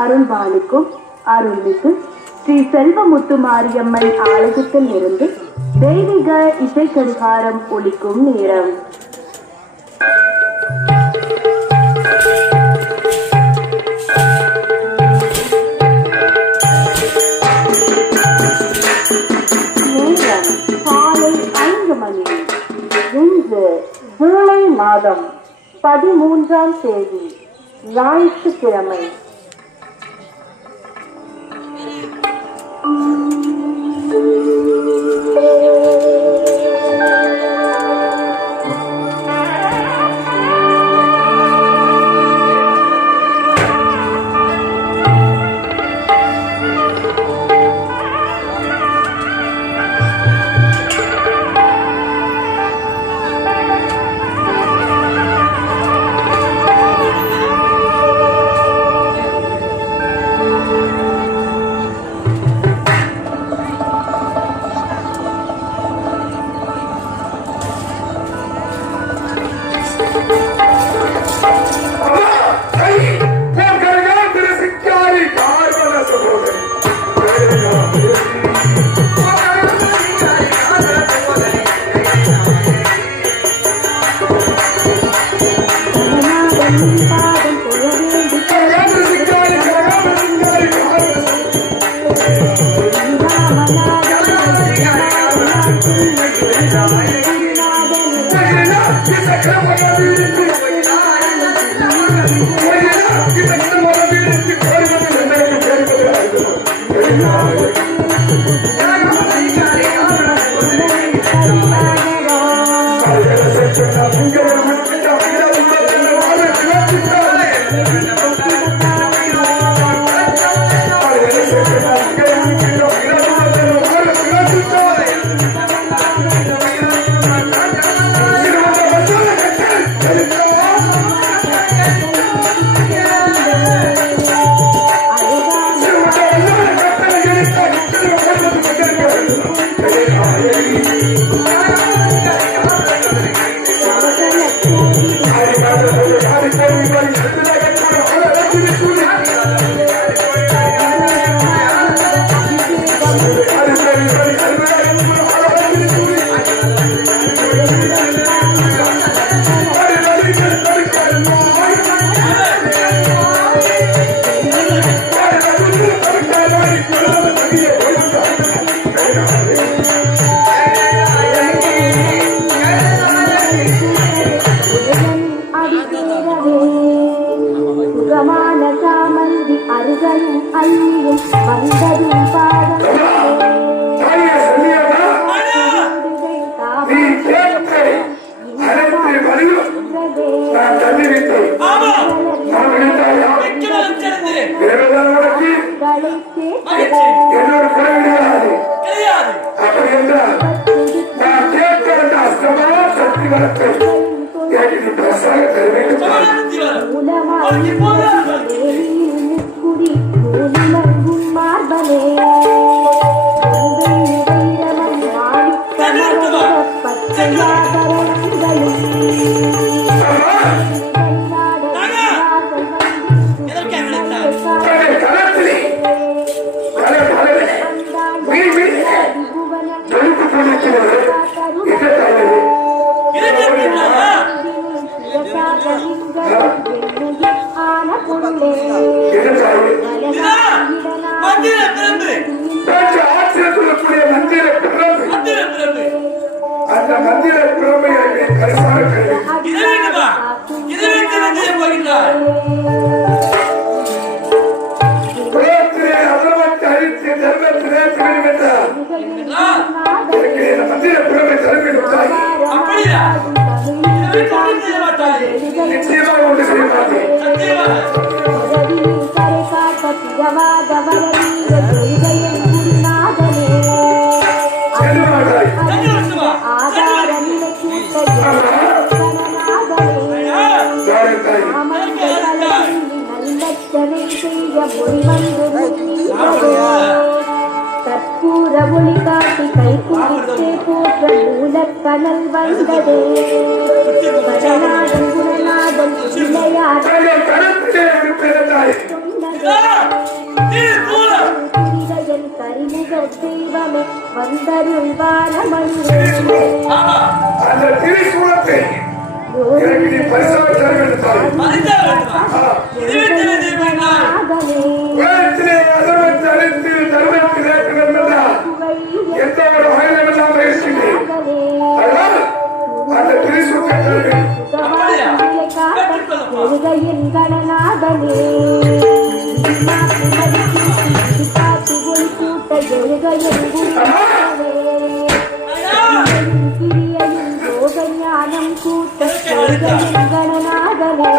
அருள்வாளுக்கும் அருள்மிகு ஸ்ரீ செல்வமுத்து மாரியம்மன் ஆலயத்தில் இருந்து தெய்வீக இசை கடிகாரம் ஒலிக்கும் நேரம். நேரம் காலை 5 மணி. இன்று ஜூலை மாதம் 13ஆம் தேதி ஞாயிற்றுக்கிழமை. செய்ய மொழிவந்து கற்பூர ஒளி காட்டி கை குடித்தே போற்ற மூலக்கனல் வந்ததே கடநாதன் குணநாதன் விளையாடல் கரிமுக தெய்வமே வந்தருள் வாரமன்றே முருகையின் கணநாதனே காத்து ஒளி கூட்ட எழுகையின் கிரியையின் யோக ஞானம் கூட்ட எழுகையின் கணநாதனே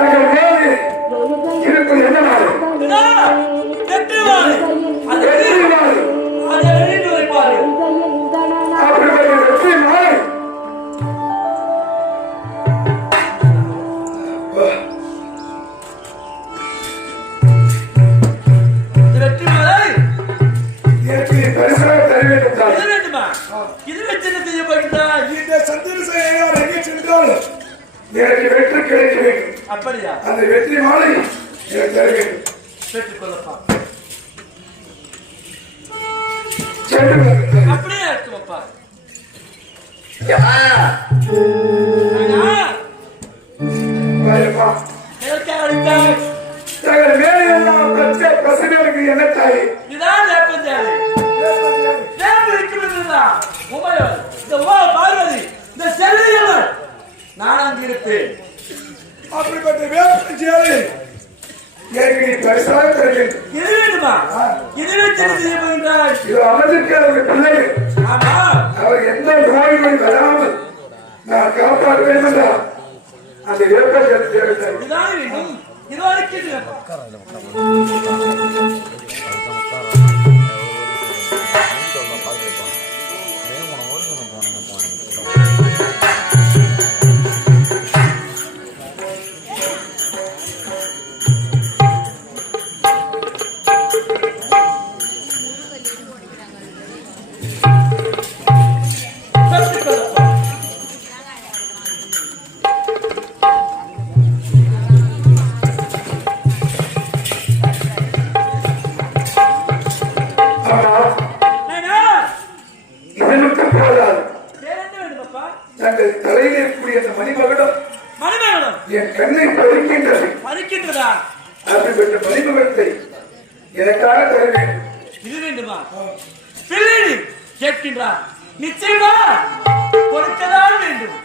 வெற்றி கிடைக்க வேண்டும். அப்படியா? அந்த வெற்றி மாலை எனக்கு தர வேண்டும். பெற்றுக் கொள்ளப்பா. அப்படியே இருக்குமப்பா. என்ன தாய் இதான் வேப்பஞ்சாலை. வேப்பம் இருக்கிறதுதான் உமையோர், இந்த பார்வதி, இந்த செல்லியவர் நான் அங்கு இருப்பேன். அப்படிப்பட்ட வேப்பஞ்சாலை எனக்கு நீ பரிசாக தர வேண்டும். இது வேண்டுமா? இது வச்சு செய்ய போகின்றார். இது அமைதிக்கு பிள்ளைகள். ஆமா, அவர் எந்த நோய்கள் வராமல் நான் காப்பாற்ற வேண்டும் என்றால் அந்த வேப்பஞ்சாலை தேவை. இதுதான் வேண்டும். இது வரைக்கும் என் கண்ணை பறிக்கின்றது. பறிக்கின்றதா? அப்படிப்பட்ட மணிமகத்தை எனக்காக தர வேண்டும். இது வேண்டுமா? பிள்ளை கேட்கின்றார். நிச்சயமா கொடுக்கதான் வேண்டும்.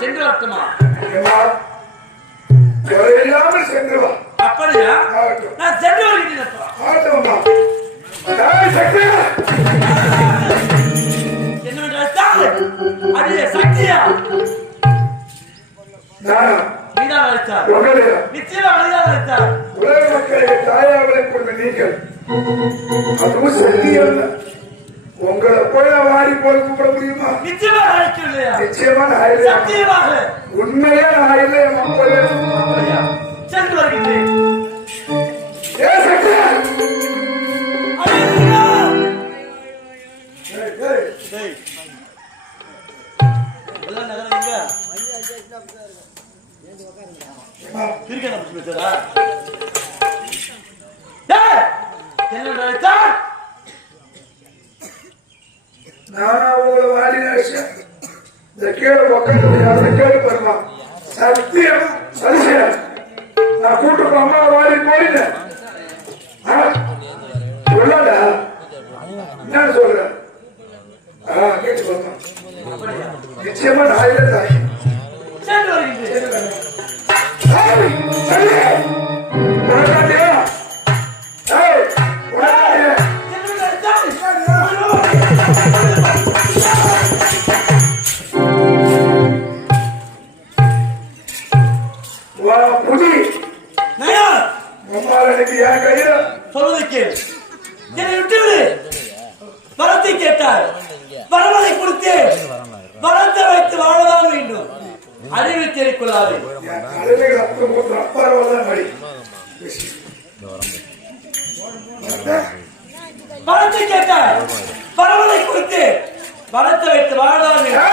சென்று வரட்டுமா? சென்று வா. அப்படியா? நான் சென்று வருகிறேன். என்ன சக்தியா? நிச்சயமா அழைத்தார். உலக மக்களை தாயாவளை கொண்ட நீங்கள் அதுவும் சக்தியல்ல. உங்களை போய் வாடி போய் கூப்பிட முடியுமா? நிச்சயமா அழைக்கலையா? நிச்சயமா சத்தியமாக உண்மையா நான் இல்லை. அப்படியா? சென்று வருகிறேன். எல்லாம் நகரங்க நானா உங்களை வாடி இந்த கேடு உட்காந்து கேடு பாருமா. சத்தியம் சரிசையா நான் கூட்டு அம்மா வாடி போயிட்டேன். சொல்லடா என்ன சொல்ற? கேட்டு பாருமா. நிச்சயமா நாயில தாய் இன்னைக்கு என் கையில சொல்வதை கேள். என்னை விட்டுவிடு. வரத்தை கேட்டாய், வரவதை கொடுத்து வரத்தை வைத்து வாழதான் வேண்டும். அறிவை தேடிக்கொள்ளாது. என் தலையில ரத்தம் போட்டு அப்பாரவதான் மடி வரத்தை கேட்டாய், வரவதை கொடுத்து வரத்தை வைத்து வாழதான் வேண்டும்.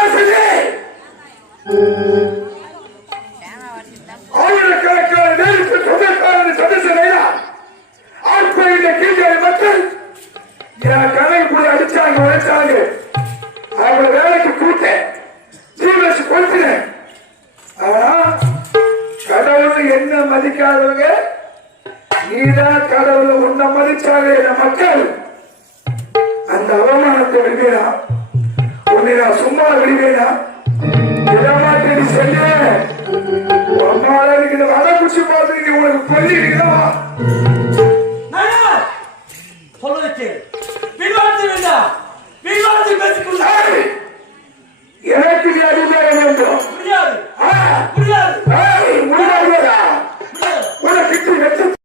ஆயிரக்கணக்கான நேருக்கு சொந்தக்காரனை சந்திச்சதையா ஆட்பையில கீழே மக்கள் என் கதை கூட அடிச்சாங்க உழைச்சாங்க. அவங்கள வேலைக்கு கூட்டேன், ஜீவனச்சு கொடுத்தேன். ஆனா கடவுள் என்ன மதிக்காதவங்க, நீதான் கடவுளை உன்னை மதிச்சாங்க என் மக்கள். அந்த அவமானத்தை விடுவேனா? உன்னை நான் சும்மா விடுவேனா? இடமாட்டே நீ செல்ல அம்மால இந்த வலை குச்சி பார்த்து உனக்கு கொல்லிடுகிறா. சொல்வதை கேள். பின்வார்த்தை வேண்டாம், பின்வார்த்தை பேசிக்கொள்ள. எனக்கு